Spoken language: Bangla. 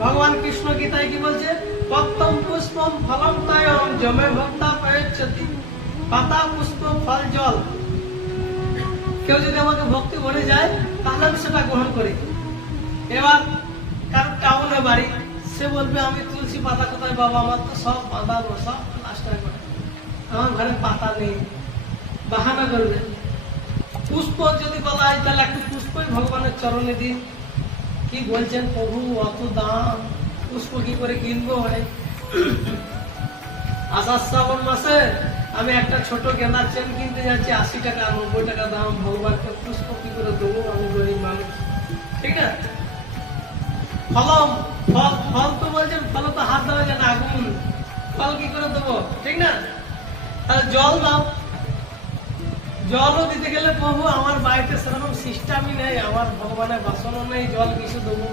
ভগবান কৃষ্ণ গীতায় কি বলছে? পত্তম পুষ্পম ফলম তয়ম যমে ভক্তা প্রয়চ্ছতি। পাতা পুষ্প ফল জল, কেউ যদি আমাকে ভক্তি ভরে যায় তাহলে আমি সেটা গ্রহণ করি। এবার কারণ টাউনে বাড়ি, সে বলবে আমি তুলসী পাতা কোথায় বাবা, আমার তো সব বাঁধাবো, সব প্লাস্টার করে, আমার ঘরে পাতা নেই, বাহানা করবে। পুষ্প যদি বলা হয় তাহলে একটু পুষ্পই ভগবানের চরণে দিন। কি বলছেন প্রভু, অত দাম, পুষ্প কি করে কিনবো? আষাঢ় শ্রাবণ মাসে আমি একটা ছোট গেঁদার চেন কিনতে যাচ্ছি, 80 টাকা 90 টাকা দাম। ভগবানকে পুষ্প কি করে দেবো? আমি গরিব মানুষ, ঠিক না? ফলম, ফল, ফল তো বলছেন ফল তো হাত দেওয়া যায় না, আগুন, ফল কি করে দেবো? ঠিক না? তাহলে জল দাও, জলও দিতে গেলে প্রভু আমার বাড়িতে সেরকম সিস্টেমই নেই, আমার ভগবানের বাসনও নেই, জল কিছু দেবো?